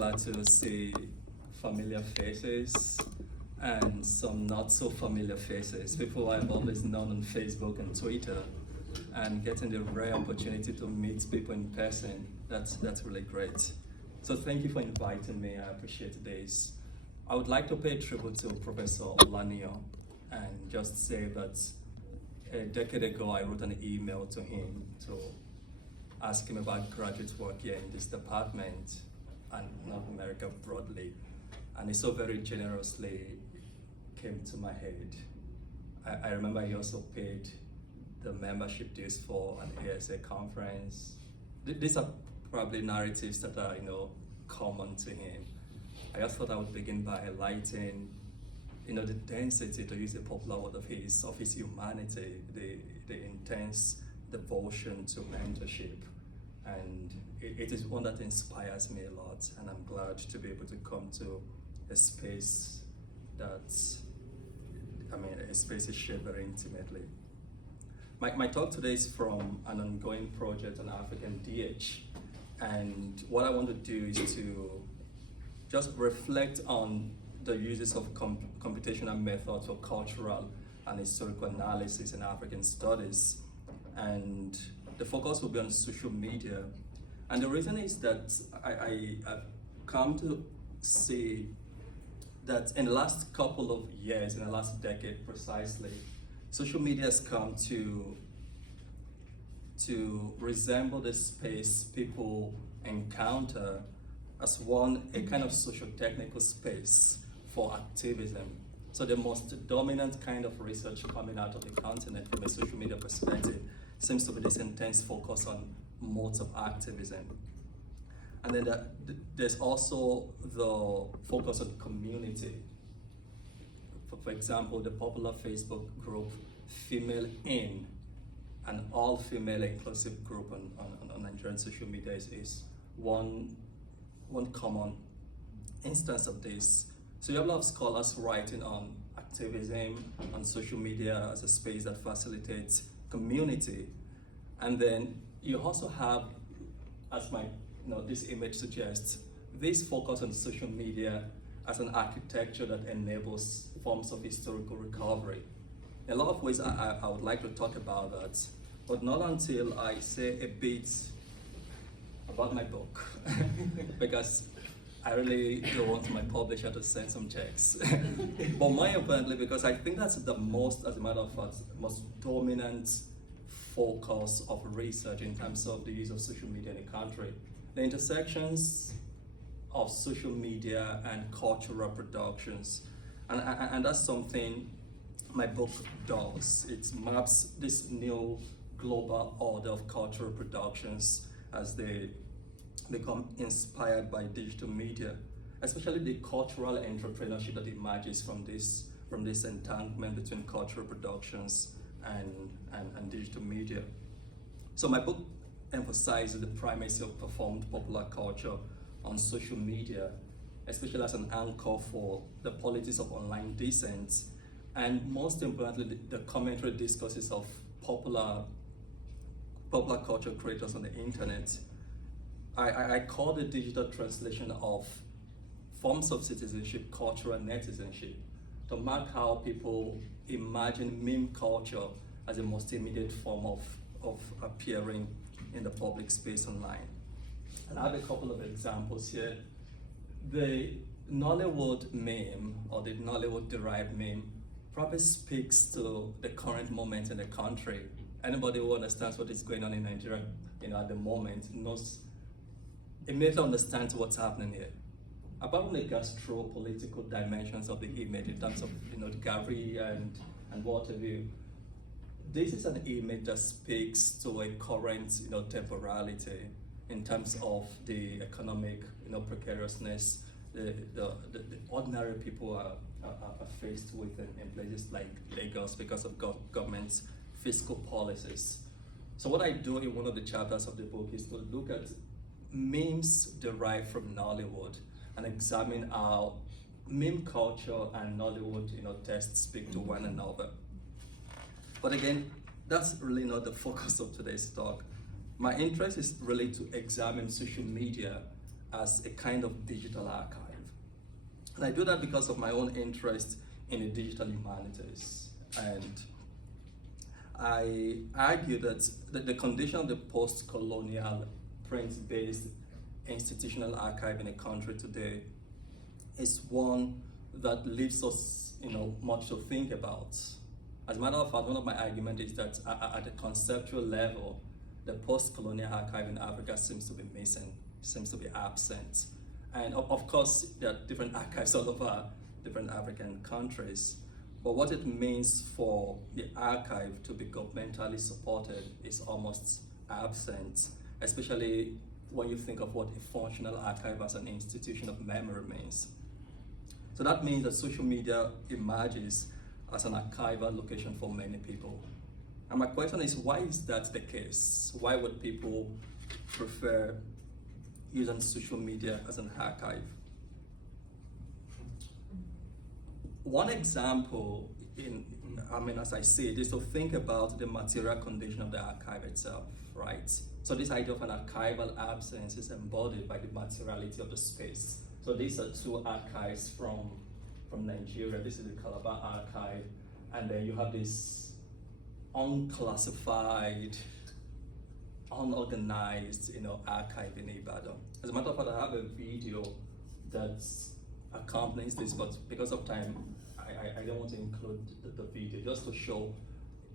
Glad to see familiar faces and some not so familiar faces. People I've always known on Facebook and Twitter, and getting the rare opportunity to meet people in person. That's really great. So thank you for inviting me. I appreciate this. I would like to pay tribute to Professor Olanio and just say that a decade ago I wrote an email to him to ask him about graduate work here in this department and North America broadly. And he so very generously came to my head. I remember he also paid the membership dues for an ASA conference. These are probably narratives that are, common to him. I just thought I would begin by highlighting, the density, to use a popular word of his humanity, the intense devotion to mentorship. And it is one that inspires me a lot, and I'm glad to be able to come to a space a space is shared very intimately. My talk today is from an ongoing project on African DH, and what I want to do is to just reflect on the uses of computational methods for cultural and historical analysis in African studies, and the focus will be on social media. And the reason is that I've come to see that in the last couple of years, in the last decade precisely, social media has come to resemble the space people encounter as a kind of socio-technical space for activism. So the most dominant kind of research coming out of the continent from a social media perspective seems to be this intense focus on modes of activism. And then there's also the focus on community. For example, the popular Facebook group Female In, an all-female inclusive group on Nigerian social media is one common instance of this. So you have a lot of scholars writing on activism, on social media as a space that facilitates community. And then you also have, as this image suggests, this focus on social media as an architecture that enables forms of historical recovery. In a lot of ways, I would like to talk about that, but not until I say a bit about my book, because I really don't want my publisher to send some checks. But more importantly, because I think that's the most, as a matter of fact, most dominant focus of research in terms of the use of social media in the country. The intersections of social media and cultural productions. And that's something my book does. It maps this new global order of cultural productions as they become inspired by digital media, especially the cultural entrepreneurship that emerges from this entanglement between cultural productions and digital media. So my book emphasizes the primacy of performed popular culture on social media, especially as an anchor for the politics of online dissent, and most importantly, the commentary discourses of popular culture creators on the internet. I call the digital translation of forms of citizenship, culture, and netizenship, to mark how people imagine meme culture as the most immediate form of appearing in the public space online. And I have a couple of examples here. The Nollywood meme, or the Nollywood-derived meme, probably speaks to the current moment in the country. Anybody who understands what is going on in Nigeria, at the moment, immediately understands what's happening here. Apart from the gastro-political dimensions of the image in terms of Gary and what have you, this is an image that speaks to a current temporality in terms of the economic precariousness the ordinary people are faced with in places like Lagos because of government's fiscal policies. So what I do in one of the chapters of the book is to look at memes derived from Nollywood and examine how meme culture and Nollywood texts speak to one another. But again, that's really not the focus of today's talk. My interest is really to examine social media as a kind of digital archive. And I do that because of my own interest in the digital humanities. And I argue that the condition of the post-colonial print-based institutional archive in a country today is one that leaves us, much to think about. As a matter of fact, one of my arguments is that at a conceptual level, the post-colonial archive in Africa seems to be missing, seems to be absent. And of course, there are different archives all over different African countries. But what it means for the archive to be governmentally supported is almost absent, especially when you think of what a functional archive as an institution of memory means. So that means that social media emerges as an archival location for many people. And my question is, why is that the case? Why would people prefer using social media as an archive? One example, as I say, is to think about the material condition of the archive itself, right? So this idea of an archival absence is embodied by the materiality of the space. So these are two archives from Nigeria. This is the Calabar archive, and then you have this unclassified, unorganized, archive in Ibadan. As a matter of fact, I have a video that accompanies this, but because of time, I don't want to include the video, just to show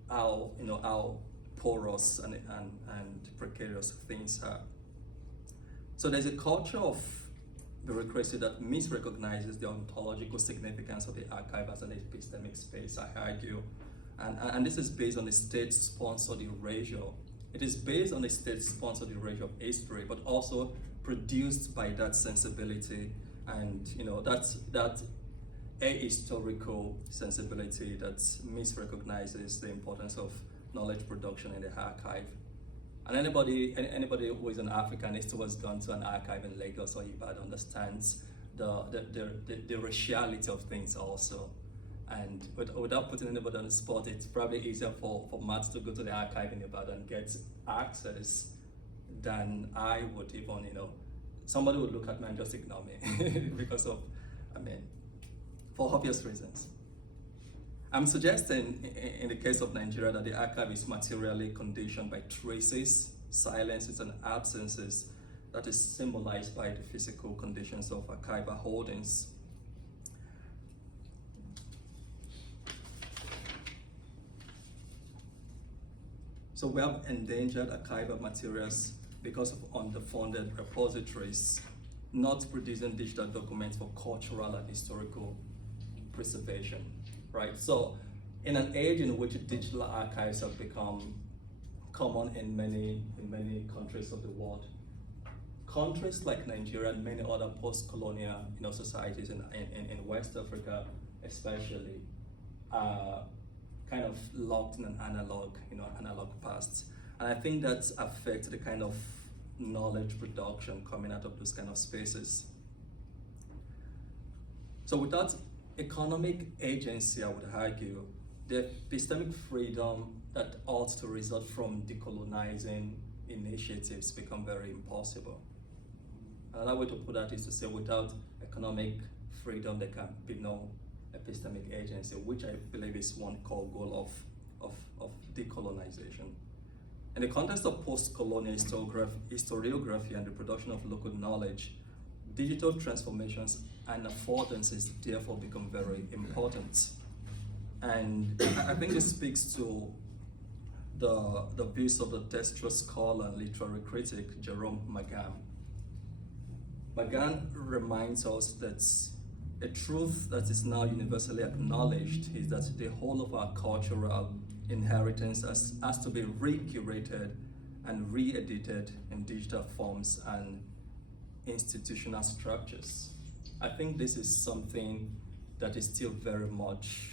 how how porous and precarious things are. So there's a culture of bureaucracy that misrecognizes the ontological significance of the archive as an epistemic space, I argue. And this is based on the state-sponsored erasure. It is based on the state-sponsored erasure of history, but also produced by that sensibility and that ahistorical sensibility that misrecognizes the importance of knowledge production in the archive. And anybody who is an Africanist who has gone to an archive in Lagos or Ibadan understands the raciality of things also. And without putting anybody on the spot, it's probably easier for Matt to go to the archive in Ibadan and get access than I would even, somebody would look at me and just ignore me because of, for obvious reasons. I'm suggesting in the case of Nigeria that the archive is materially conditioned by traces, silences, and absences that is symbolized by the physical conditions of archival holdings. So we have endangered archival materials because of underfunded repositories, not producing digital documents for cultural and historical preservation, right? So in an age in which digital archives have become common in many countries of the world, countries like Nigeria and many other post-colonial societies in West Africa especially are kind of locked in an analog past. And I think that affects the kind of knowledge production coming out of those kind of spaces. So without economic agency, I would argue, the epistemic freedom that ought to result from decolonizing initiatives become very impossible. Another way to put that is to say without economic freedom, there can be no epistemic agency, which I believe is one core goal of decolonization. In the context of post-colonial historiography and the production of local knowledge, digital transformations and affordances therefore become very important. And I think this speaks to the views of the textual scholar and literary critic Jerome McGann. McGann reminds us that a truth that is now universally acknowledged is that the whole of our cultural inheritance has to be recurated and re-edited in digital forms and institutional structures. I think this is something that is still very much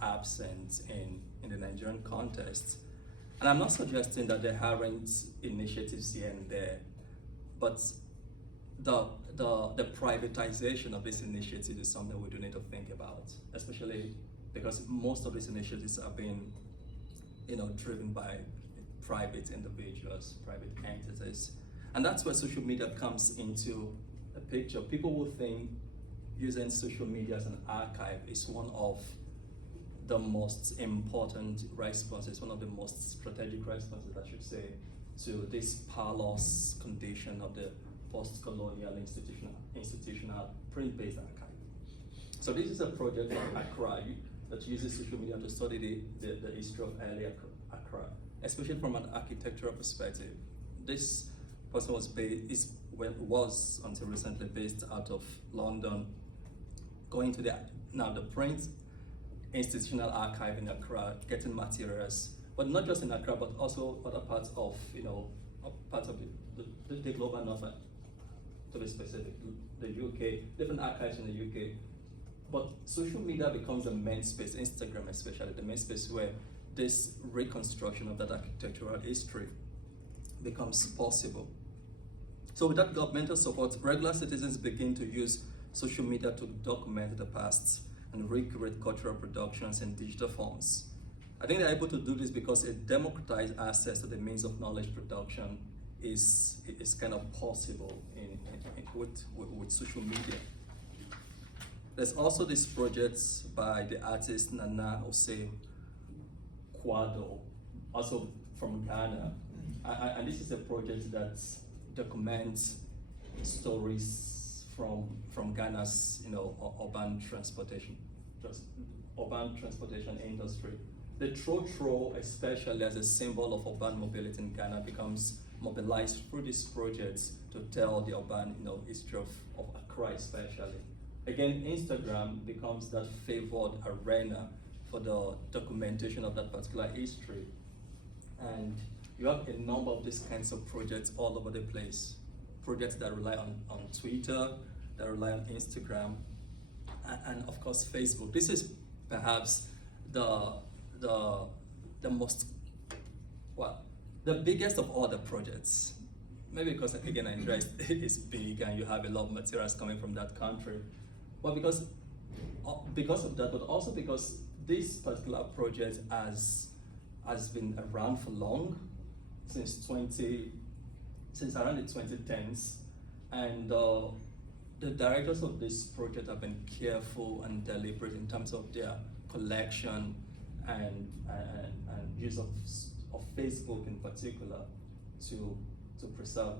absent in the Nigerian context. And I'm not suggesting that there aren't initiatives here and there, but the privatization of these initiatives is something we do need to think about, especially because most of these initiatives are being driven by private individuals, private entities. And that's where social media comes into the picture. People will think using social media as an archive is one of the most important responses, one of the most strategic responses, I should say, to this parlous condition of the post-colonial institutional print-based archive. So this is a project from Accra that uses social media to study the history of early Accra, especially from an architectural perspective. This person was until recently based out of London, going to the print institutional archive in Accra, getting materials, but not just in Accra, but also other parts of parts of the global north, to be specific, the UK, different archives in the UK. But social media becomes the main space, Instagram especially, the main space where this reconstruction of that architectural history becomes possible. So with that governmental support, regular citizens begin to use social media to document the past and recreate cultural productions in digital forms. I think they're able to do this because a democratized access to the means of knowledge production is kind of possible with social media. There's also this project by the artist Nana Ose Kwado, also from Ghana. And this is a project that documents stories from Ghana's urban transportation industry. The Trotro, especially as a symbol of urban mobility in Ghana, becomes mobilized through these projects to tell the urban history of Accra especially. Again, Instagram becomes that favored arena for the documentation of that particular history. And you have a number of these kinds of projects all over the place. Projects that rely on Twitter, that rely on Instagram, and of course Facebook. This is perhaps the most, the biggest of all the projects. Maybe because again Nigeria is big and you have a lot of materials coming from that country. But because of that, but also because this particular project has been around for long, since around the 2010s, and the directors of this project have been careful and deliberate in terms of their collection and use of Facebook in particular to preserve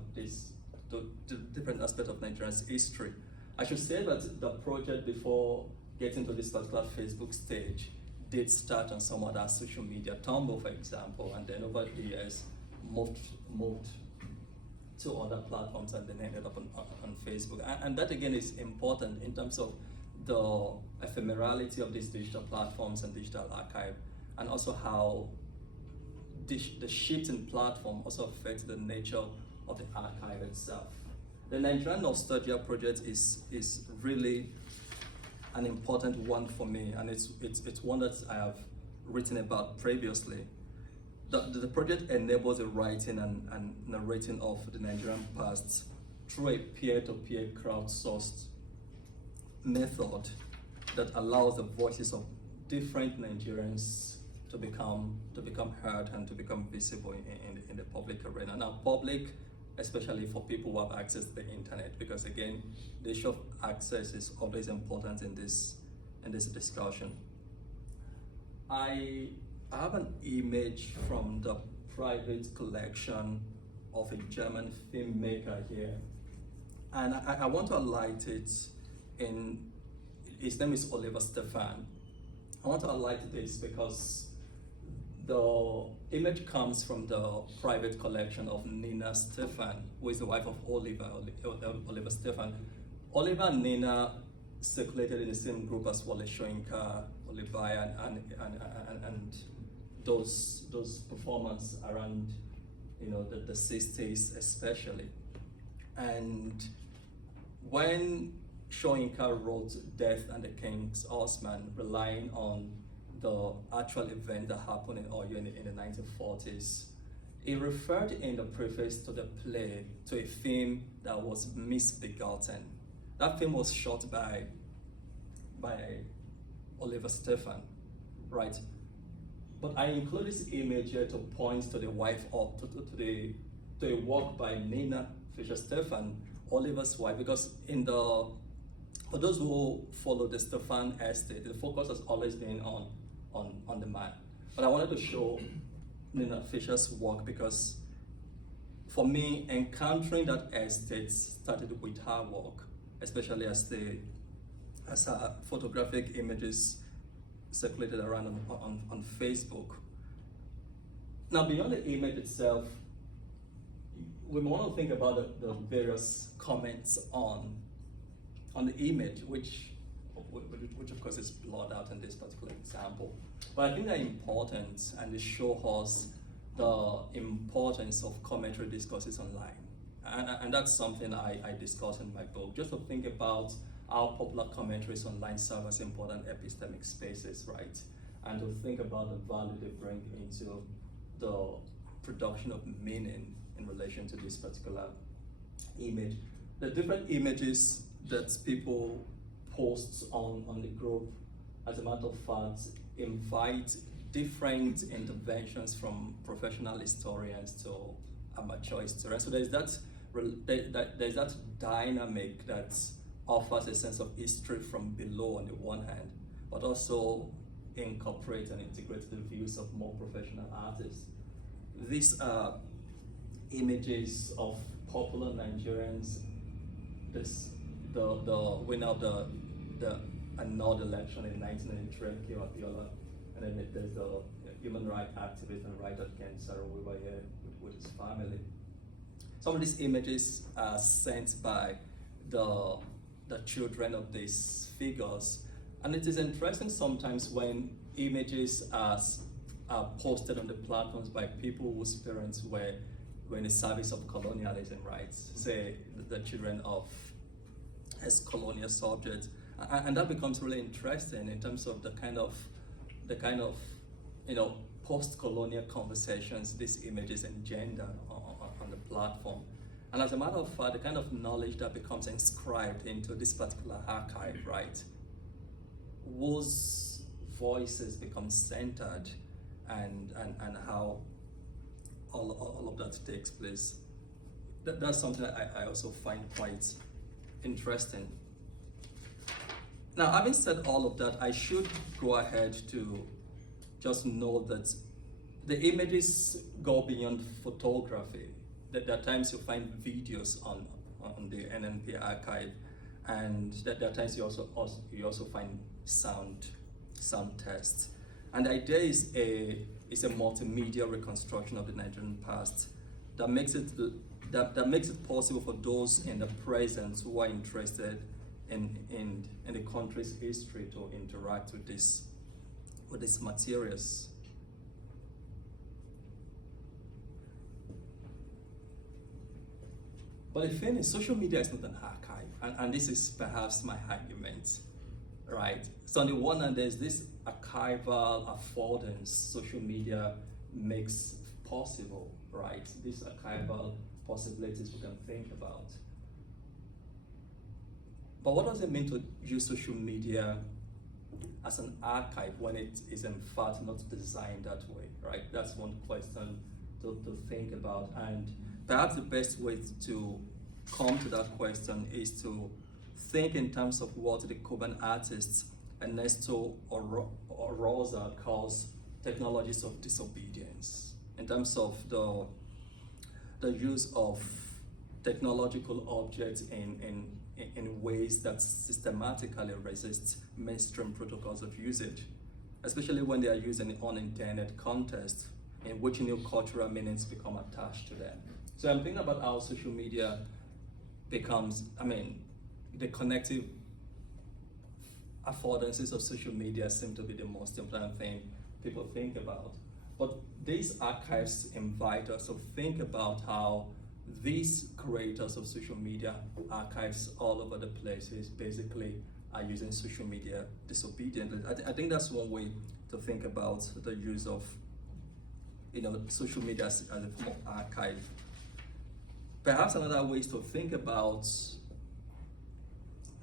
the different aspects of Nigeria's history. I should say that the project, before getting to this particular Facebook stage, did start on some other social media, Tumblr for example, and then over the years moved to other platforms and then ended up on Facebook. And that again is important in terms of the ephemerality of these digital platforms and digital archive, and also how the shift in platform also affects the nature of the archive itself. The Nigerian Nostalgia Project is really an important one for me, and it's one that I have written about previously. The project enables the writing and narrating of the Nigerian past through a peer-to-peer crowdsourced method that allows the voices of different Nigerians to become heard and to become visible in the public arena. Now, public, especially for people who have access to the internet, because again, the issue of access is always important in this discussion. I have an image from the private collection of a German filmmaker here, and I want to highlight it his name is Oliver Stefan. I want to highlight this because the image comes from the private collection of Nina Stefan, who is the wife of Oliver Stefan. Oliver and Nina circulated in the same group as Wole Soyinka, Oliver, and those performers around the 60s especially. And when Soyinka wrote Death and the King's Horseman, relying on the actual event that happened in Oyo in the 1940s, he referred in the preface to the play to a film that was misbegotten. That film was shot by Oliver Stefan, right? But I include this image here to point to the wife of to a work by Nina Fisher Stefan, Oliver's wife, because for those who follow the Stefan estate, the focus has always been on the man. But I wanted to show Nina Fisher's work because for me, encountering that estate started with her work, especially as her photographic images circulated around on Facebook. Now, beyond the image itself, we want to think about the various comments on the image, which of course is blurred out in this particular example. But I think they're important, and they show us the importance of commentary discourses online. And that's something I discuss in my book, just to think about how popular commentaries online serve as important epistemic spaces, right? And to think about the value they bring into the production of meaning in relation to this particular image. The different images that people post on the group, as a matter of fact, invite different interventions from professional historians to amateur historians. So there's that dynamic that offers a sense of history from below on the one hand, but also incorporate and integrate the views of more professional artists. These are images of popular Nigerians, the winner of the annulled election in 1993, Abiola, and then there's the human rights activist and writer Ken Saro-Wiwa here with his family. Some of these images are sent by the children of these figures, and it is interesting sometimes when images are posted on the platforms by people whose parents were in the service of colonialism, right? Say the children of ex-colonial subjects, and that becomes really interesting in terms of the kind of post-colonial conversations these images engender on the platform. And as a matter of fact, the kind of knowledge that becomes inscribed into this particular archive, right, whose voices become centered, and how all of that takes place. That's something that I also find quite interesting. Now, having said all of that, I should go ahead to just note that the images go beyond photography. That there are times you find videos on the NNP archive, and that there are times you also find sound tests. And the idea is a multimedia reconstruction of the Nigerian past that makes it possible for those in the present who are interested in the country's history to interact with these materials. But the thing is, social media is not an archive, and this is perhaps my argument, right? So on the one hand, there's this archival affordance social media makes possible, right? These archival possibilities we can think about. But what does it mean to use social media as an archive when it is in fact not designed that way, right? That's one question to think about. And perhaps the best way to come to that question is to think in terms of what the Cuban artist Ernesto Oroza calls technologies of disobedience, in terms of the use of technological objects in ways that systematically resist mainstream protocols of usage, especially when they are used in an unintended context in which new cultural meanings become attached to them. So I'm thinking about how social media becomes, the connective affordances of social media seem to be the most important thing people think about. But these archives invite us to think about how these creators of social media archives all over the places basically are using social media disobediently. I think that's one way to think about the use of social media as a form of archive. Perhaps another way is to think about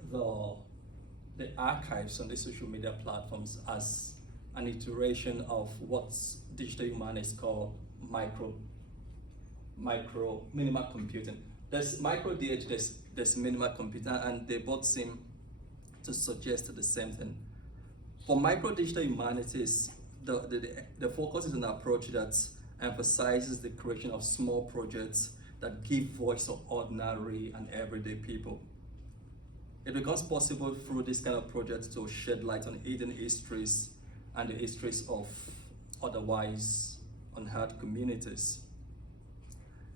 the archives on the social media platforms as an iteration of what digital humanists call minimal computing. There's micro DH, there's minimal computing, and they both seem to suggest the same thing. For micro digital humanities, the focus is an approach that emphasizes the creation of small projects that give voice to ordinary and everyday people. It becomes possible through this kind of project to shed light on hidden histories and the histories of otherwise unheard communities.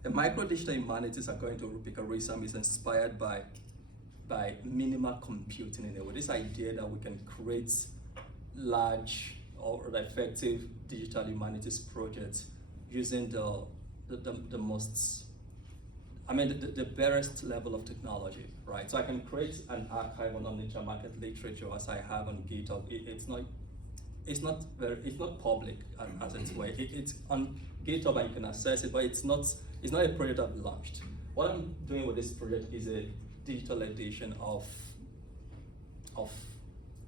The micro digital humanities, according to Rupika Risam, is inspired by minimal computing in a way. This idea that we can create large or effective digital humanities projects using the most, the barest level of technology, right? So I can create an archive on omnichannel market literature as I have on GitHub. It's not public as its way. It's on GitHub and you can access it, but it's not a project I've launched. What I'm doing with this project is a digital edition of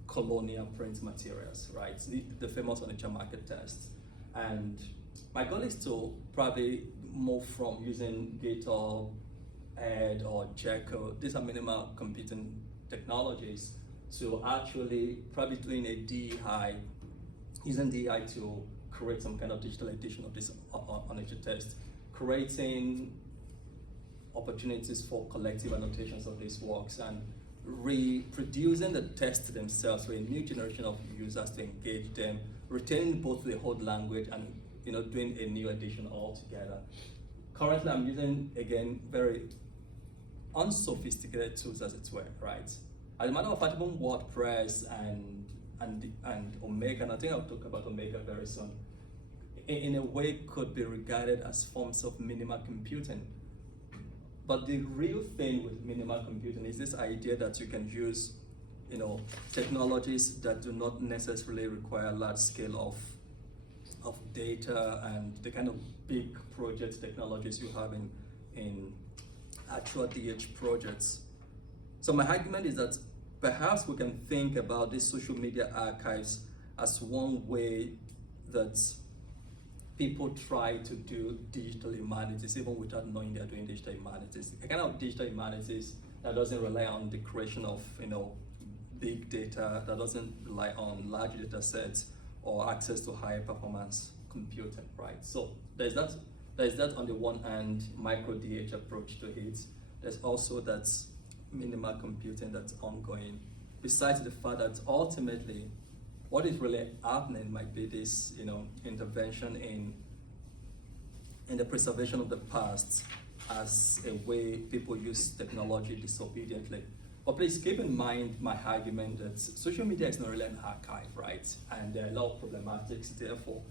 colonial print materials, right? The famous omnichannel market test. And my goal is to probably move from using GitHub, Ed, or Yeku, these are minimal computing technologies, to actually probably doing a DEI, using DEI to create some kind of digital edition of this omnichannel test, creating opportunities for collective annotations of these works, and reproducing the tests themselves for a new generation of users to engage them, retaining both the old language and doing a new edition altogether. Currently, I'm using, again, very unsophisticated tools, as it were, right? As a matter of fact, even WordPress and Omega, and I think I'll talk about Omega very soon, in a way could be regarded as forms of minimal computing. But the real thing with minimal computing is this idea that you can use, technologies that do not necessarily require large scale of data and the kind of big project technologies you have in actual DH projects. So my argument is that perhaps we can think about these social media archives as one way that people try to do digital humanities even without knowing they're doing digital humanities. A kind of digital humanities that doesn't rely on the creation of big data, that doesn't rely on large data sets or access to high performance computing, right? So there's that on the one hand, micro DH approach to it. There's also that minimal computing that's ongoing. Besides the fact that ultimately, what is really happening might be this, intervention in the preservation of the past as a way people use technology disobediently. But please keep in mind my argument that social media is not really an archive, right? And there are a lot of problematics, therefore,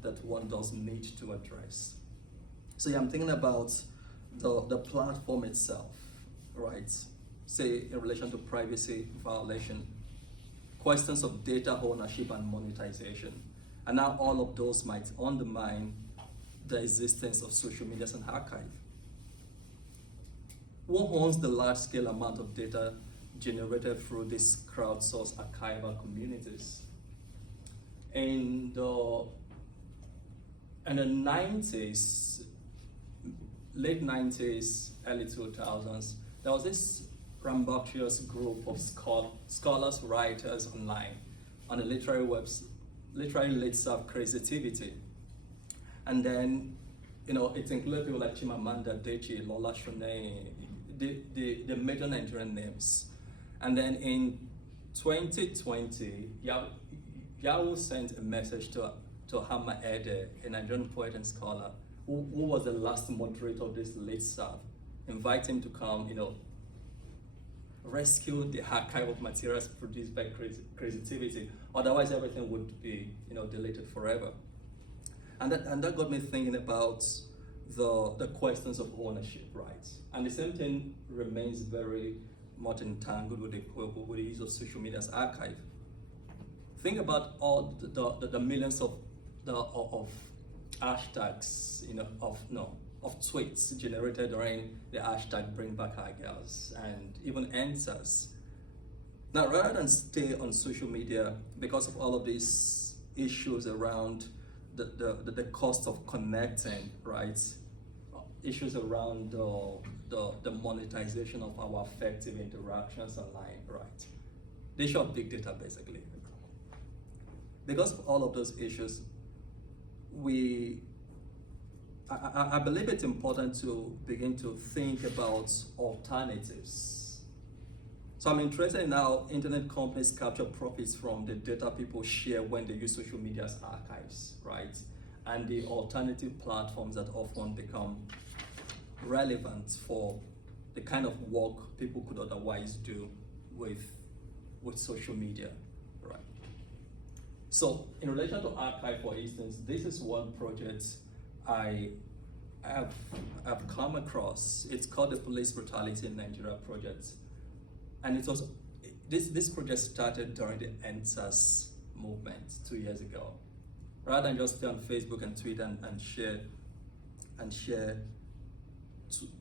that one does need to address. So yeah, I'm thinking about the platform itself, right? Say in relation to privacy violation, questions of data ownership and monetization. And now all of those might undermine the existence of social media as an archive. Who owns the large-scale amount of data generated through these crowdsourced archival communities? In the 90s, late 90s, early 2000s, there was this rambunctious group of scholars, writers online on the literary lit serve creativity. And then, it included people like Chimamanda Adichie, Lola Shune, the major Nigerian names. And then in 2020, Yahoo sent a message to Hama Ede, a Nigerian poet and scholar, who was the last moderator of this lit serve, invite him to come, rescue the archive of materials produced by creativity. Otherwise, everything would be, deleted forever. And that got me thinking about the questions of ownership rights. And the same thing remains very much entangled with the use of social media as archive. Think about all the millions of hashtags, of tweets generated during the hashtag Bring Back Our Girls and even answers. Now, rather than stay on social media because of all of these issues around the cost of connecting, right? Issues around the the monetization of our effective interactions online, right? The issue of big data, basically. Because of all of those issues, I believe it's important to begin to think about alternatives. So I'm interested in how internet companies capture profits from the data people share when they use social media as archives, right? And the alternative platforms that often become relevant for the kind of work people could otherwise do with social media, right? So in relation to archive, for instance, this is one project I've come across. It's called the Police Brutality in Nigeria project. And it was, this project started during the NSAS movement 2 years ago. Rather than just stay on Facebook and tweet and share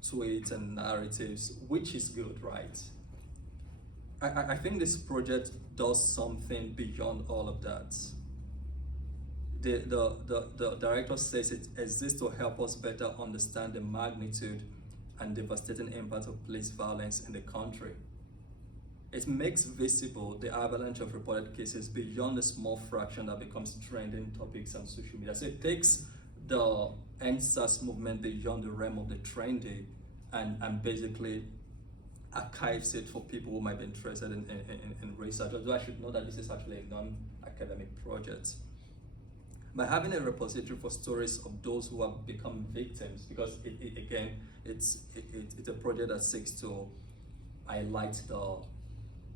tweets and narratives, which is good, right? I think this project does something beyond all of that. The director says it exists to help us better understand the magnitude and devastating impact of police violence in the country. It makes visible the avalanche of reported cases beyond the small fraction that becomes trending topics on social media. So it takes the NSAS movement beyond the realm of the trendy and basically archives it for people who might be interested in research. Although I should know that this is actually a non-academic project. By having a repository for stories of those who have become victims, because it's a project that seeks to highlight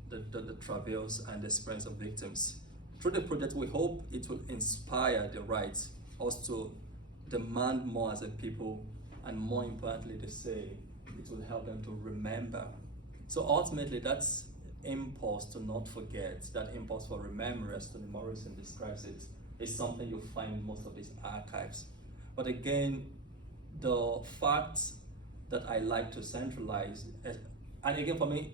the travails and the experience of victims. Through the project, we hope it will inspire the right us to demand more as a people, and more importantly, to say it will help them to remember. So ultimately, that's impulse to not forget, that impulse for remembrance, Toni Morrison describes it, is something you'll find in most of these archives. But again, the fact that I like to centralize, and again for me,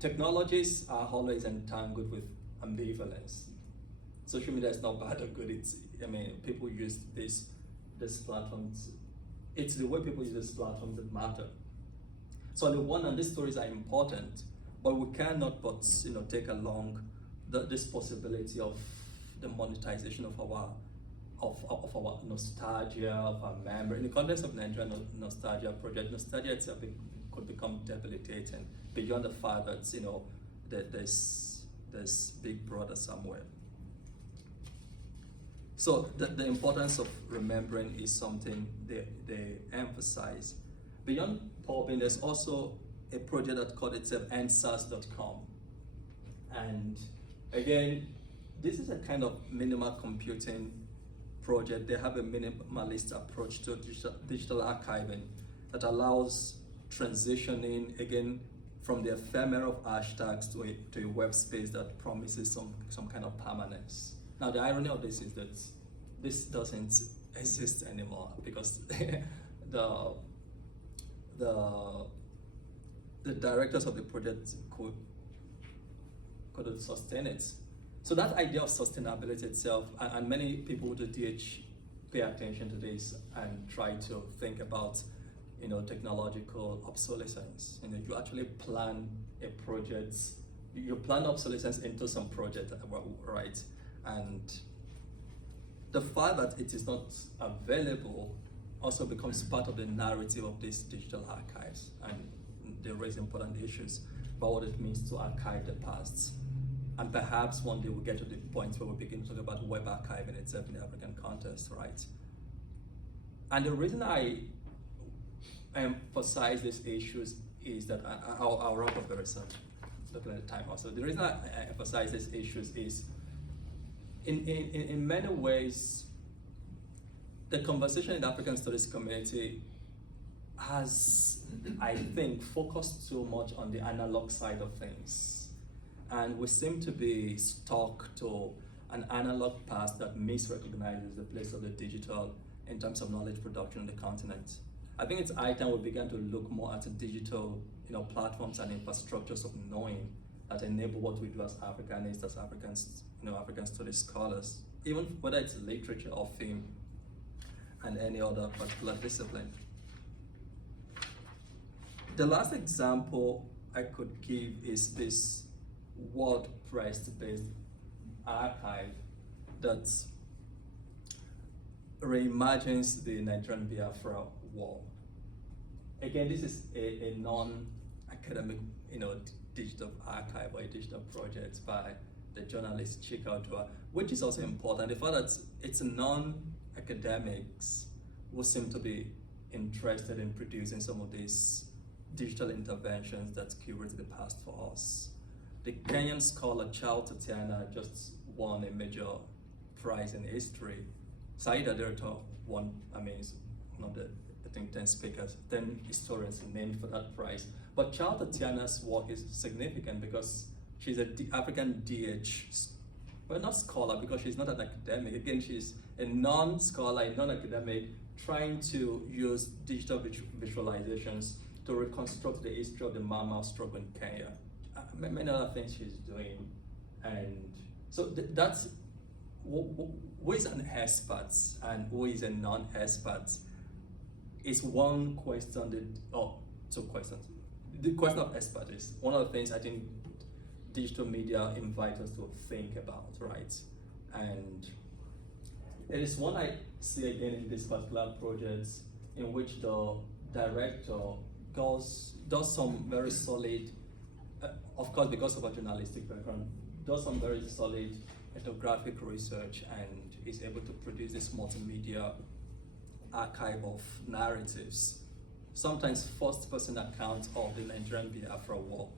technologies are always entangled with ambivalence. Social media is not bad or good. People use these platforms. It's the way people use these platforms that matter. So on the one hand, these stories are important, but we cannot but take along this possibility of the monetization of our nostalgia, of our memory. In the context of Nigerian nostalgia project, nostalgia itself could become debilitating beyond the fact that there's Big Brother somewhere. So the importance of remembering is something they emphasize. Beyond POBIN, there's also a project that called itself nsas.com. And again, this is a kind of minimal computing project. They have a minimalist approach to digital archiving that allows transitioning, again, from the ephemera of hashtags to a web space that promises some kind of permanence. Now, the irony of this is that this doesn't exist anymore, because the directors of the project couldn't sustain it. So that idea of sustainability itself, and many people who do DH pay attention to this and try to think about technological obsolescence. You actually plan a project, you plan obsolescence into some project, right? And the fact that it is not available also becomes part of the narrative of these digital archives, and they raise important issues about what it means to archive the past. And perhaps one day we'll get to the point where we begin to talk about web archiving itself in the African context, right? And the reason I emphasize these issues is that I'll wrap up very soon, looking at the time also. The reason I emphasize these issues is in many ways, the conversation in the African Studies community has, I think, focused too much on the analog side of things. And we seem to be stuck to an analog past that misrecognizes the place of the digital in terms of knowledge production on the continent. I think it's high time we began to look more at the digital platforms and infrastructures of knowing that enable what we do as Africanists, as Africans, African studies scholars, even whether it's literature or film and any other particular discipline. The last example I could give is this WordPress-based archive that reimagines the Nigerian Biafra war. Again, this is a non-academic, digital archive or a digital project by the journalist Chika Odua, which is also important. The fact that it's non-academics who seem to be interested in producing some of these digital interventions that curate the past for us. The Kenyan scholar Charles Tatiana just won a major prize in history. Saida Director won, is one of the, 10 speakers, 10 historians named for that prize. But Charles Tatiana's work is significant because she's an African DH, but not scholar because she's not an academic. Again, she's a non-scholar, a non-academic, trying to use digital visualizations to reconstruct the history of the Mau Mau struggle in Kenya. Many other things she's doing. And so that's who is an expert and who is a non-expert is one question, two questions. The question of expert is one of the things I think digital media invite us to think about, right? And it is one I see again in this particular project in which the director does some very solid, of course because of a journalistic background, does some very solid ethnographic research and is able to produce this multimedia archive of narratives, sometimes first-person accounts of the Nigerian Biafra War,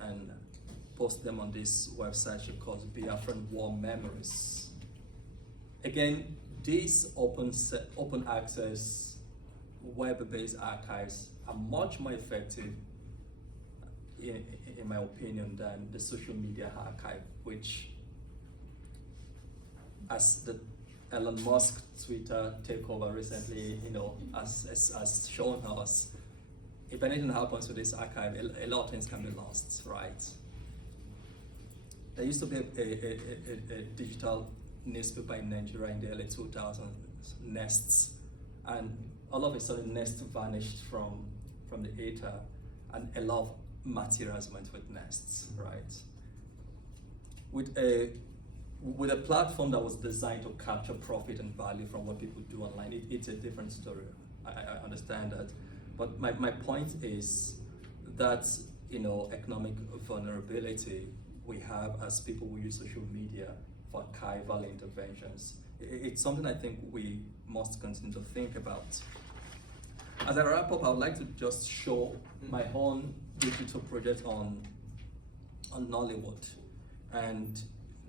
and post them on this website she calls Biafran War Memories. Again, these open access web-based archives are much more effective, in my opinion, than the social media archive, which, as the Elon Musk Twitter takeover recently, has shown us, if anything happens to this archive, a lot of things can be lost, right? There used to be a digital newspaper in Nigeria in the early 2000s, Nests, and all of a sudden Nest vanished from the ether, and a lot of materials went with Nests, right? With a platform that was designed to capture profit and value from what people do online, it's a different story. I understand that. But my point is that, economic vulnerability we have as people who use social media for archival interventions. It's something I think we must continue to think about. As I wrap up, I would like to just show my own digital project on Nollywood. And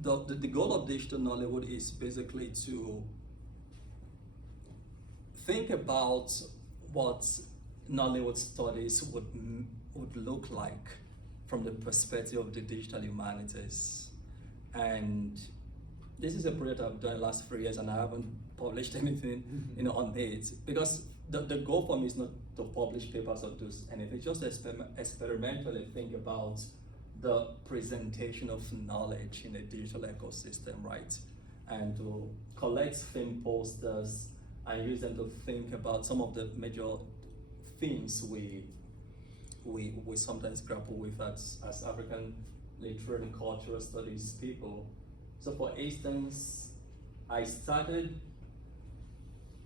the goal of digital Nollywood is basically to think about what Nollywood studies would look like from the perspective of the digital humanities. And this is a project I've done the last 3 years, and I haven't published anything on it, because the goal for me is not to publish papers or do anything. It's just experimentally think about the presentation of knowledge in a digital ecosystem, right? And to collect film posters and use them to think about some of the major themes we sometimes grapple with as African literary and cultural studies people. So for instance,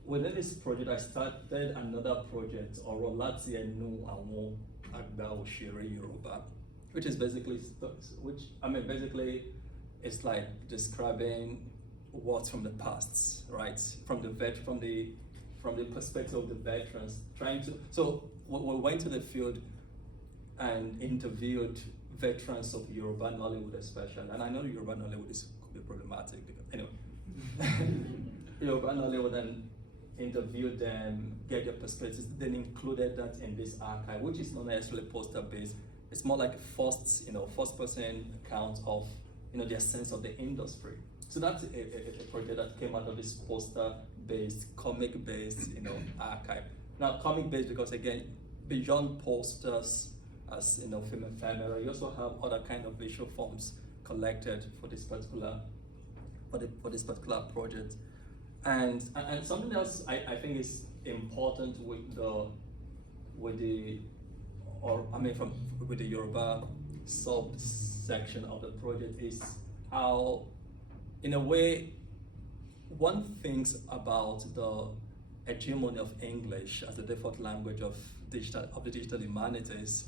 within this project, I started another project, Orolati Enu Awon Agba Oshire Yoruba, which is basically, it's like describing what's from the past, right? From the perspective of the veterans, so we went to the field and interviewed veterans of Yoruba Nollywood especially, and I know Yoruba Nollywood could be problematic, because anyway, Yoruba Nollywood, and interviewed them, get their perspectives, then included that in this archive, which is not necessarily poster based. It's more like a first person account of their sense of the industry. So that's a project that came out of this poster-based, comic-based, archive. Now, comic-based because again, beyond posters, as film ephemera, you also have other kind of visual forms collected for this particular project. And something else I think is important with the or I mean from with the Yoruba subsection of the project is how, in a way, one thinks about the hegemony of English as the default language of the digital humanities,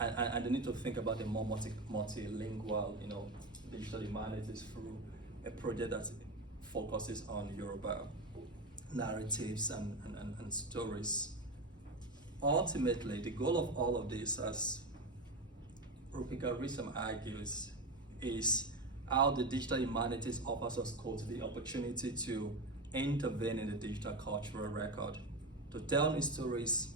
and they need to think about the more multilingual, digital humanities through a project that focuses on Yoruba narratives and stories. Ultimately, the goal of all of this, as Rupika Risam argues, is how the digital humanities offers us, quote, the opportunity to intervene in the digital cultural record, to tell new stories,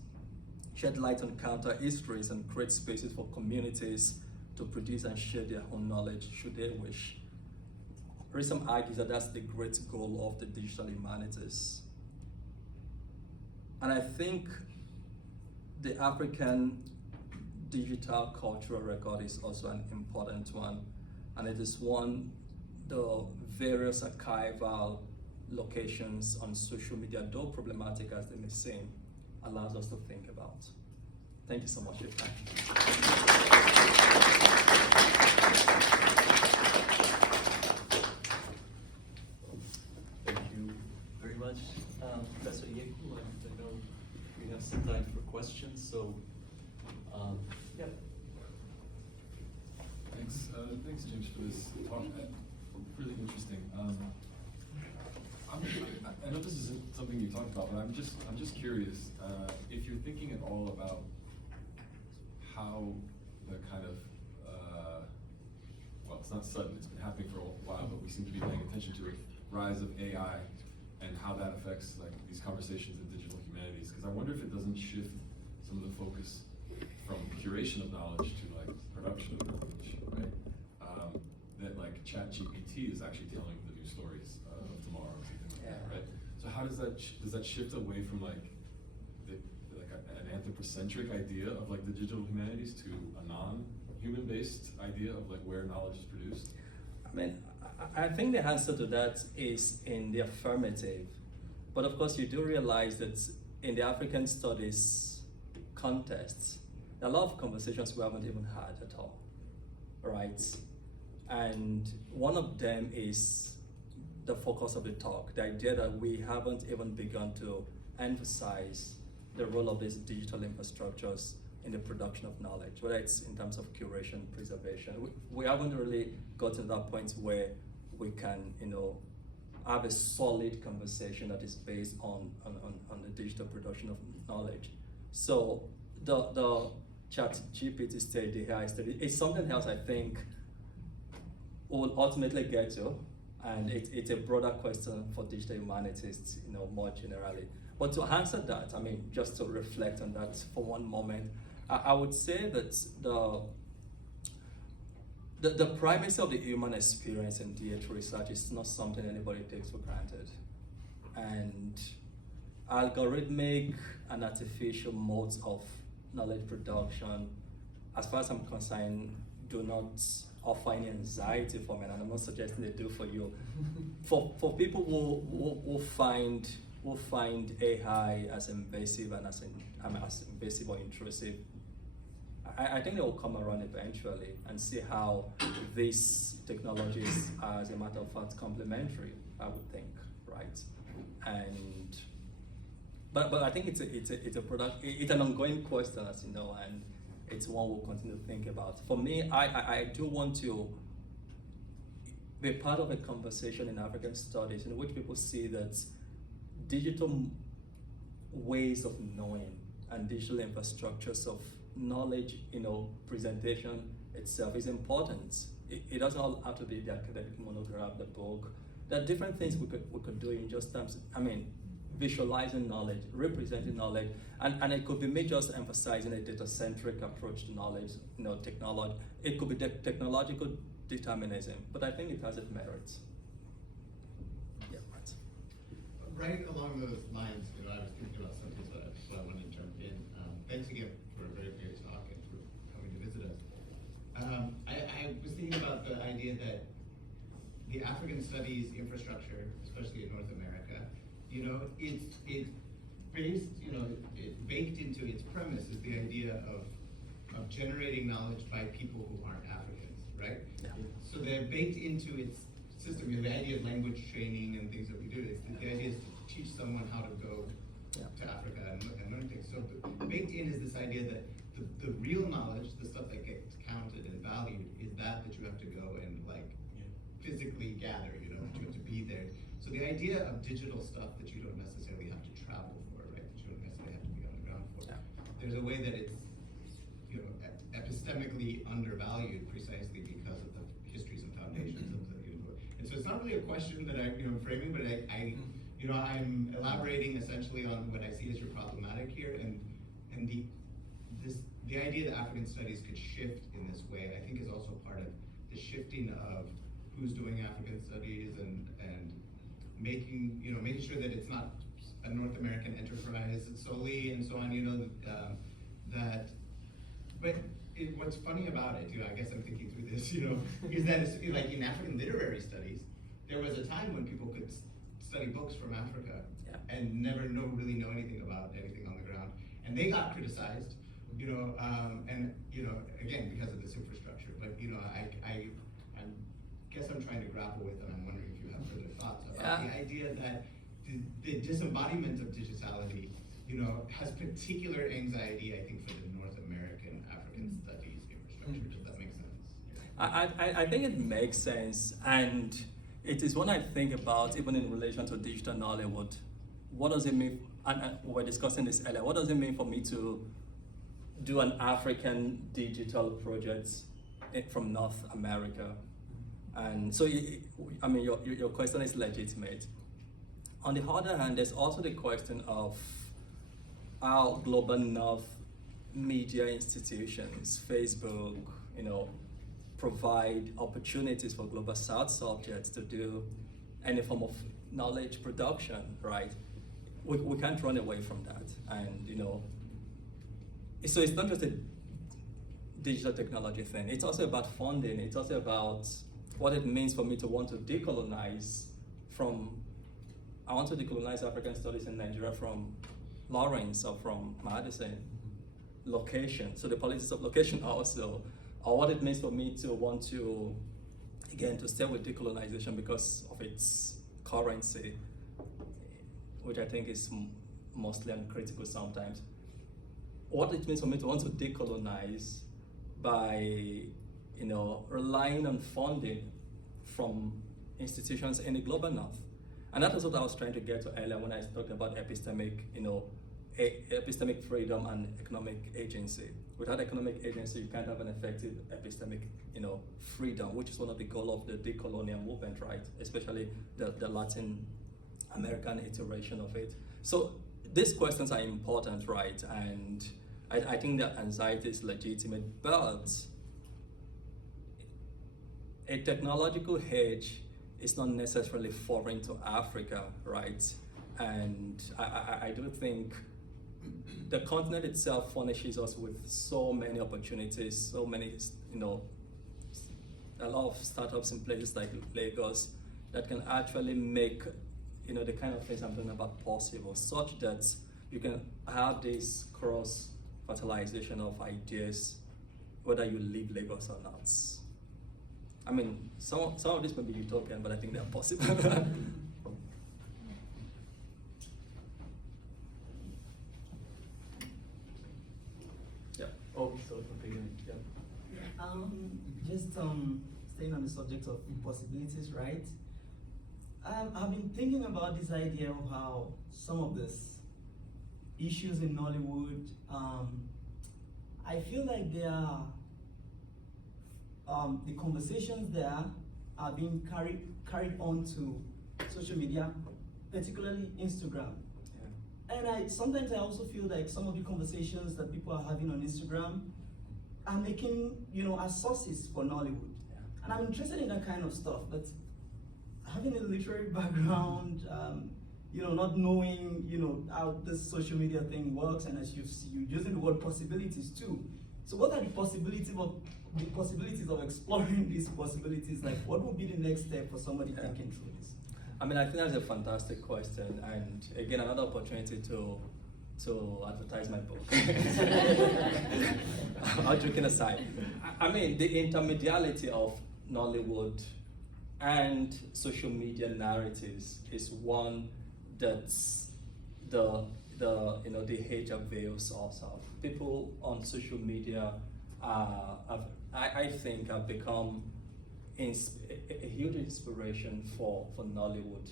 shed light on counter histories, and create spaces for communities to produce and share their own knowledge should they wish. Risam argues that that's the great goal of the digital humanities. And I think the African digital cultural record is also an important one, and it is one the various archival locations on social media, though problematic as they may seem, allows us to think about. Thank you so much for your time. Thank you very much, Professor Yeku. I know we have some time for questions, so yeah. Thanks, James, for this talk. Really interesting. I know this isn't something you talked about, but I'm just curious if you're thinking at all about how the kind of well, it's not sudden; it's been happening for a while, but we seem to be paying attention to it. Rise of AI and how that affects like these conversations in digital humanities. Because I wonder if it doesn't shift some of the focus from curation of knowledge to like production of knowledge, right? That like ChatGPT is actually telling the new stories of tomorrow, or something like that, right? So how does that shift away from like an anthropocentric idea of like the digital humanities to a non-human based idea of like where knowledge is produced? I mean, I think the answer to that is in the affirmative. But of course, you do realize that in the African studies context, there are a lot of conversations we haven't even had at all, right? And one of them is the focus of the talk, the idea that we haven't even begun to emphasize the role of these digital infrastructures in the production of knowledge, whether it's in terms of curation, preservation. We haven't really gotten to that point where we can, have a solid conversation that is based on the digital production of knowledge. So the ChatGPT study, the AI study, is something else I think we'll ultimately get to, and it's a broader question for digital humanities, more generally. But to answer that, I mean, just to reflect on that for one moment, I would say that the primacy of the human experience in DH research is not something anybody takes for granted. And algorithmic and artificial modes of knowledge production, as far as I'm concerned, do not offer any anxiety for me, and I'm not suggesting they do for you. For people who find AI as invasive and as invasive or intrusive, I think they will come around eventually and see how these technologies are, as a matter of fact, complementary, I would think, right? But I think it's a product. It's an ongoing question, as you know, and it's one we'll continue to think about. For me, I do want to be part of a conversation in African studies in which people see that digital ways of knowing and digital infrastructures of knowledge, presentation itself is important. It doesn't all have to be the academic monograph, the book. There are different things we could do in just terms, visualizing knowledge, representing knowledge, and it could be me just emphasizing a data-centric approach to knowledge, technology. It could be technological determinism, but I think it has its merits. Yeah, right. Right along those lines, I was thinking about something, so that's why I wanted to jump in. Thanks again for a very great talk and for coming to visit us. I was thinking about the idea that the African studies infrastructure, especially in North America, it's based, baked into its premise is the idea of of generating knowledge by people who aren't Africans, right? Yeah. So they're baked into its system. The idea of language training and things that we do, the idea is to teach someone how to go to Africa and learn things. So baked in is this idea that the real knowledge, the stuff that gets counted and valued, is that you have to go and physically gather, you know, that you have to be there. So the idea of digital stuff that you don't necessarily have to travel for, right, that you don't necessarily have to be on the ground for, there's a way that it's, you know, epistemically undervalued precisely because of the histories and foundations of the university. And so it's not really a question that I'm framing, but I'm elaborating essentially on what I see as your problematic here, and the idea that African studies could shift in this way, I think, is also part of the shifting of who's doing African studies and making sure that it's not a North American enterprise solely and so on. But what's funny about it, I guess I'm thinking through this, is that it's, like in African literary studies, there was a time when people could study books from Africa and never really know anything about anything on the ground, and they got criticized, and again because of this infrastructure. But I guess I'm trying to grapple with, and I'm wondering if you have further thoughts about the idea that the disembodiment of digitality, has particular anxiety, I think, for the North American African studies infrastructure. Does that make sense? I think it makes sense, and it is when I think about, even in relation to digital Nollywood, what does it mean, and we were discussing this earlier, what does it mean for me to do an African digital project from North America? And so, your question is legitimate. On the other hand, there's also the question of how global North media institutions, Facebook, provide opportunities for global South subjects to do any form of knowledge production, right? We can't run away from that. And, so it's not just a digital technology thing. It's also about funding. It's also about what it means for me to want to decolonize I want to decolonize African studies in Nigeria from Lawrence or from Madison. Location, so the politics of location also, or what it means for me to want to, again, to stay with decolonization because of its currency, which I think is mostly uncritical sometimes. What it means for me to want to decolonize by, relying on funding from institutions in the global North. And that is what I was trying to get to earlier when I talked about epistemic, epistemic freedom and economic agency. Without economic agency, you can't have an effective epistemic, freedom, which is one of the goals of the decolonial movement, right? Especially the Latin American iteration of it. So these questions are important, right? And I think that anxiety is legitimate, but a technological hedge is not necessarily foreign to Africa, right? And I do think the continent itself furnishes us with so many opportunities, so many, a lot of startups in places like Lagos that can actually make, the kind of things I'm talking about possible, such that you can have this cross-fertilization of ideas, whether you leave Lagos or not. I mean, some of this may be utopian, but I think they're possible. Yeah. Oh, so beginning. Yeah. Just staying on the subject of possibilities, right? I've been thinking about this idea of how some of these issues in Nollywood, I feel like they are, the conversations there are being carried on to social media, particularly Instagram. Yeah. And sometimes I also feel like some of the conversations that people are having on Instagram are making, as sources for Nollywood. Yeah. And I'm interested in that kind of stuff, but having a literary background, not knowing, how this social media thing works, and as you're using the word possibilities too. So what are the possibilities of exploring these possibilities? Like, what would be the next step for somebody thinking through this? I mean, I think that's a fantastic question, and again, another opportunity to to advertise my book. All joking aside, I mean, the intermediality of Nollywood and social media narratives is one that's the age of veils also. People on social media I think have become a huge inspiration for Nollywood,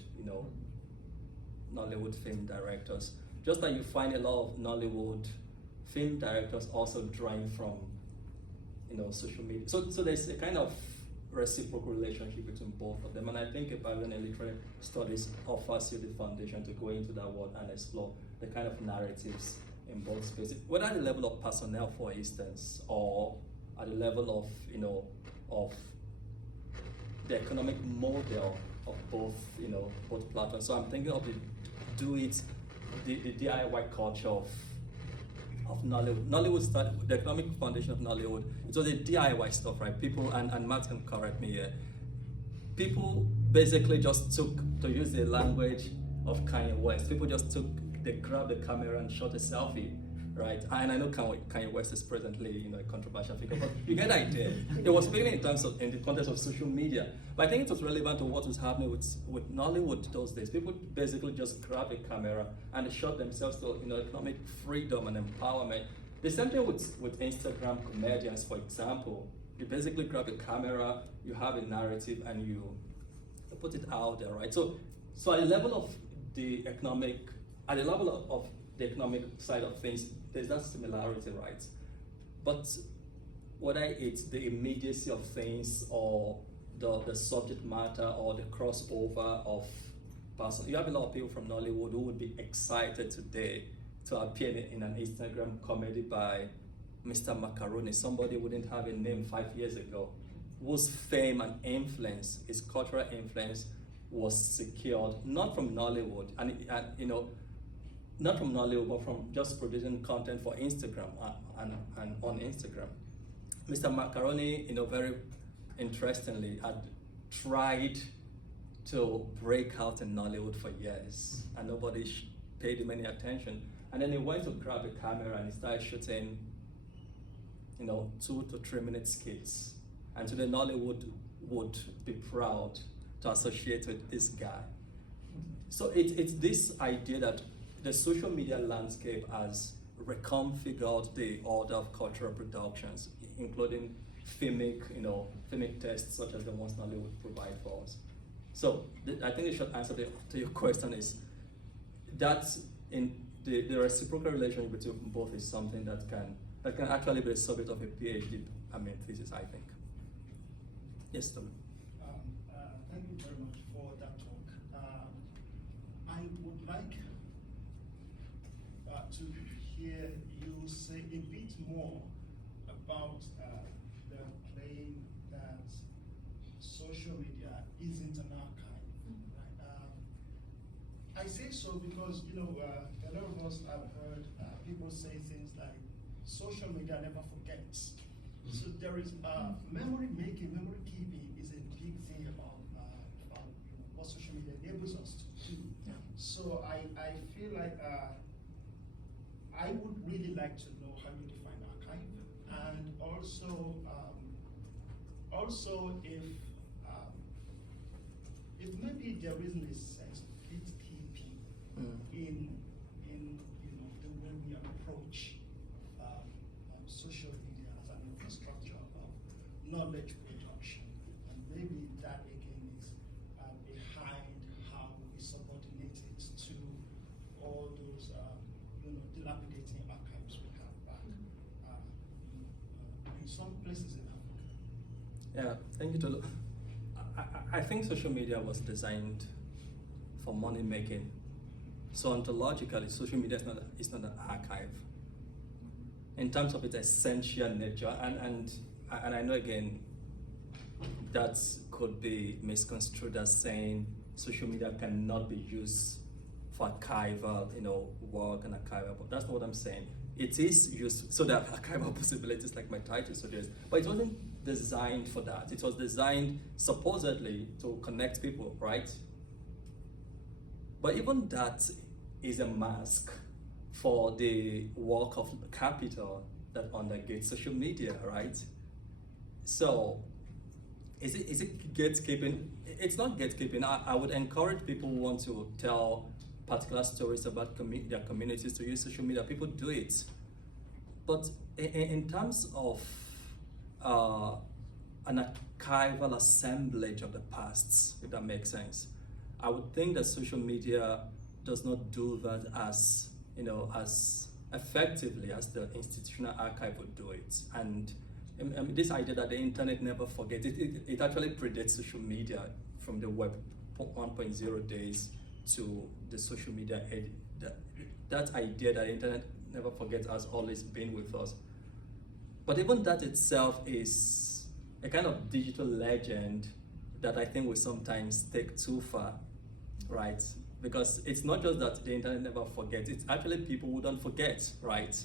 Nollywood film directors. Just like you find a lot of Nollywood film directors also drawing from, social media. So there's a kind of reciprocal relationship between both of them. And I think Ibadan literary studies offers you the foundation to go into that world and explore the kind of narratives in both spaces, whether at the level of personnel, for instance, or at the level of the economic model of both platforms. So I'm thinking of the DIY culture of Nollywood. Nollywood started, the economic foundation of Nollywood, it was the DIY stuff, right? People, and Matt can correct me here, people basically just took, to use the language of Kanye West, they grabbed the camera and shot a selfie, right? And I know Kanye West is presently, a controversial figure, but you get the idea. It was speaking in the context of social media, but I think it was relevant to what was happening with Nollywood those days. People basically just grabbed a camera and they shot themselves to, economic freedom and empowerment. The same thing with Instagram comedians, for example. You basically grab a camera, you have a narrative, and you put it out there, right? So at the level of the economic side of things, there's that similarity, right? But whether it's the immediacy of things or the subject matter or the crossover of person, you have a lot of people from Nollywood who would be excited today to appear in an Instagram comedy by Mr. Macaroni, somebody who wouldn't have a name 5 years ago, whose fame and influence, his cultural influence, was secured not from Nollywood, and not from Nollywood, but from just producing content for Instagram and on Instagram. Mr. Macaroni, very interestingly, had tried to break out in Nollywood for years, and nobody paid him any attention. And then he went to grab a camera and he started shooting, 2 to 3 minute skits. And today Nollywood would be proud to associate with this guy. So it's this idea that the social media landscape has reconfigured the order of cultural productions, including filmic tests such as the ones Nollywood provide for us. So I think the short answer to your question is that's in the reciprocal relationship between both is something that can actually be the subject of a PhD thesis, I think. Yes, Tom. Thank you very much for that talk. I would like to hear you say a bit more about the claim that social media isn't an archive. Right? I say so because a lot of us have heard people say things like social media never forgets. So there is memory making, memory keeping is a big thing about what social media enables us to do. Yeah. So I feel like I would really like to know how you define archive, and also if maybe there isn't a sense of gatekeeping in the way we approach social media as an infrastructure of knowledge production, and maybe that again is behind how we subordinate it to all those dilapidating archives we have back in some places in Africa. Yeah, thank you, Tolu. I think social media was designed for money making. So ontologically, social media is not an archive. In terms of its essential nature, and I know again that could be misconstrued as saying social media cannot be used for archival, work and archival, but that's not what I'm saying. It is used, so there are archival possibilities like my title suggests, but it wasn't designed for that. It was designed supposedly to connect people, right? But even that is a mask for the work of capital that undergirds social media, right? So, is it gatekeeping? It's not gatekeeping. I would encourage people who want to tell particular stories about their communities to use social media. People do it. But in terms of an archival assemblage of the past, if that makes sense, I would think that social media does not do that as effectively as the institutional archive would do it. And this idea that the internet never forgets, it actually predates social media from the web 1.0 days to the social media age. That idea that the internet never forgets has always been with us. But even that itself is a kind of digital legend that I think we sometimes take too far, right? Because it's not just that the internet never forgets, it's actually people who don't forget, right?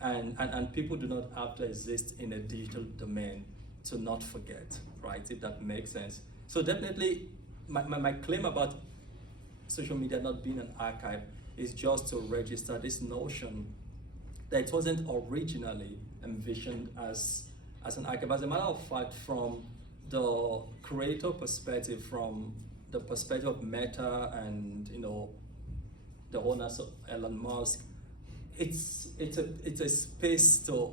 And people do not have to exist in a digital domain to not forget, right? If that makes sense. So definitely, my claim about social media not being an archive is just to register this notion that it wasn't originally envisioned as an archive. As a matter of fact, from the creator perspective, from the perspective of Meta and the owners of Elon Musk, it's a space to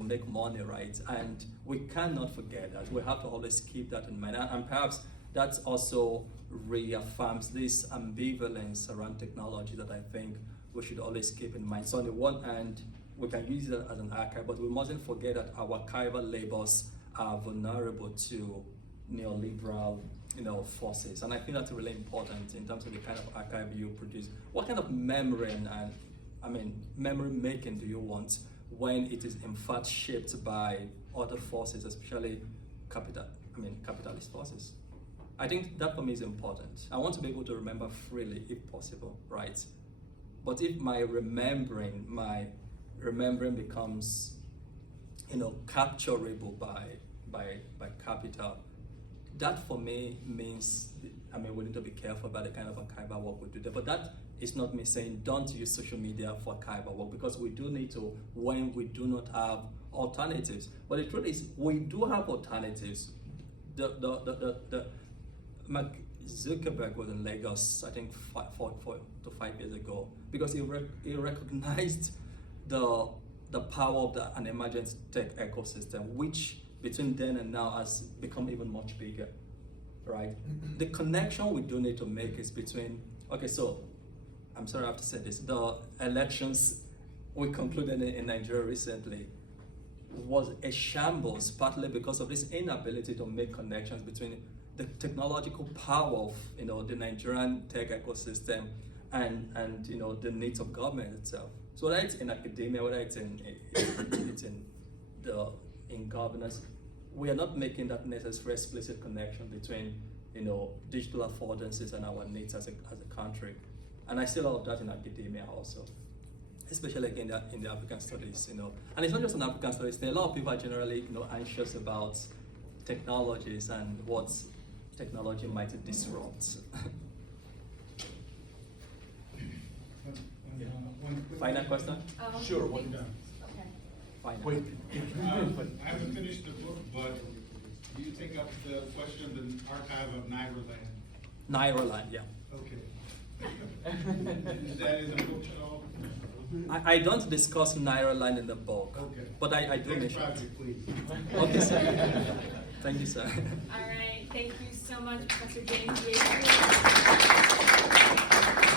make money, right? And we cannot forget that. We have to always keep that in mind. And perhaps that also reaffirms this ambivalence around technology that I think we should always keep in mind. So on the one hand, we can use it as an archive, but we mustn't forget that our archival labels are vulnerable to neoliberal forces. And I think that's really important in terms of the kind of archive you produce. What kind of memory and memory making do you want when it is in fact shaped by other forces, especially capitalist forces? I think that for me is important. I want to be able to remember freely if possible, right? But if my remembering becomes capturable by capital, that for me means we need to be careful about the kind of archival work we do there. But that is not me saying don't use social media for archival work, because we do need to when we do not have alternatives. But the truth is we do have alternatives. Mark Zuckerberg was in Lagos, I think 4 to 5 years ago, because he recognized the power of an emergent tech ecosystem, which between then and now has become even much bigger, right? The connection we do need to make is between, so I'm sorry I have to say this, the elections we concluded in Nigeria recently was a shambles, partly because of this inability to make connections between the technological power of the Nigerian tech ecosystem and the needs of government itself. So whether it's in academia, whether it's in governance, we are not making that necessary explicit connection between digital affordances and our needs as a country. And I see a lot of that in academia also, especially in the African studies, And it's not just in African studies. A lot of people are generally anxious about technologies and what technology might disrupt. Final question? Sure. One down. Okay. Final. Wait. I haven't finished the book, but do you take up the question of the archive of Nairaland? Nairaland, yeah. Okay. Is that in the book at all? I don't discuss Nairaland in the book, Okay. but I do Next mention it. project, please. Okay, sir. Thank you, sir. All right. Thank you so much, Professor James Yeku.